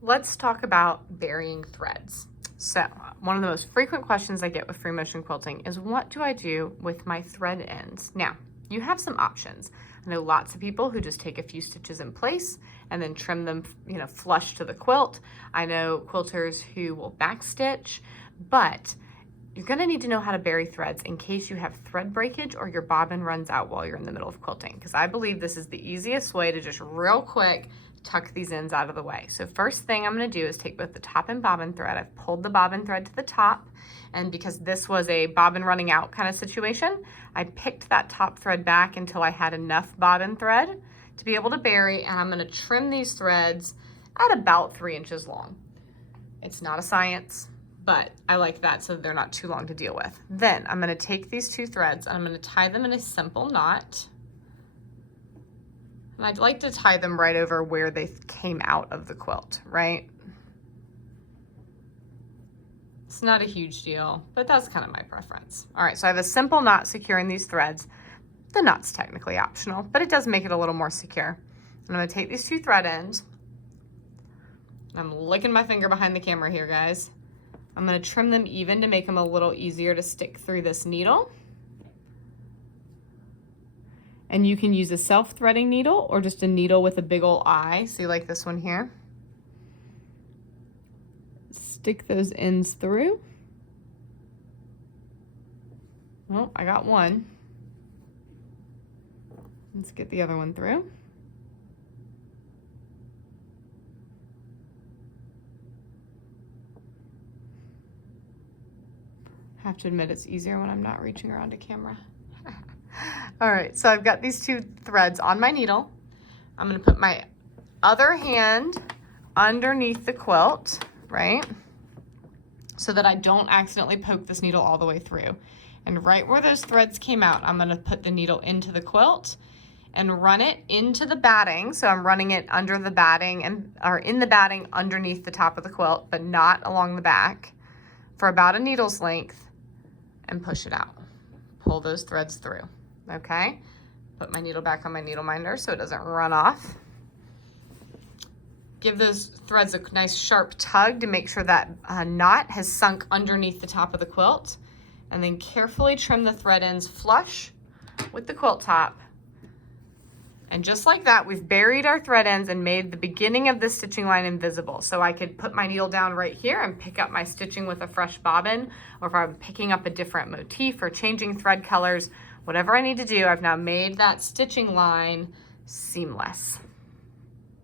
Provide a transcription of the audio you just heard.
Let's talk about burying threads. So one of the most frequent questions I get with free motion quilting is, what do I do with my thread ends? Now, you have some options. I know lots of people who just take a few stitches in place and then trim them, flush to the quilt. I know quilters who will backstitch, but you're gonna need to know how to bury threads in case you have thread breakage or your bobbin runs out while you're in the middle of quilting, because I believe this is the easiest way to just real quick tuck these ends out of the way. So first thing I'm gonna do is take both the top and bobbin thread. I've pulled the bobbin thread to the top, and because this was a bobbin running out kind of situation, I picked that top thread back until I had enough bobbin thread to be able to bury, and I'm gonna trim these threads at about 3 inches long. It's not a science, but I like that so they're not too long to deal with. Then I'm gonna take these two threads and I'm gonna tie them in a simple knot. And I'd like to tie them right over where they came out of the quilt, right? It's not a huge deal, but that's kind of my preference. All right, so I have a simple knot securing these threads. The knot's technically optional, but it does make it a little more secure. And I'm gonna take these two thread ends. I'm licking my finger behind the camera here, guys. I'm gonna trim them even to make them a little easier to stick through this needle. And you can use a self-threading needle or just a needle with a big old eye. See, like this one here. Stick those ends through. Oh, I got one. Let's get the other one through. I have to admit it's easier when I'm not reaching around a camera. All right, so I've got these two threads on my needle. I'm gonna put my other hand underneath the quilt, right? So that I don't accidentally poke this needle all the way through. And right where those threads came out, I'm gonna put the needle into the quilt and run it into the batting. So I'm running it under the batting or in the batting underneath the top of the quilt, but not along the back, for about a needle's length, and push it out. Pull those threads through. Okay, put my needle back on my needle minder so it doesn't run off. Give those threads a nice sharp tug to make sure that knot has sunk underneath the top of the quilt, and then carefully trim the thread ends flush with the quilt top. And just like that, we've buried our thread ends and made the beginning of the stitching line invisible. So I could put my needle down right here and pick up my stitching with a fresh bobbin, or if I'm picking up a different motif or changing thread colors, whatever I need to do, I've now made that stitching line seamless.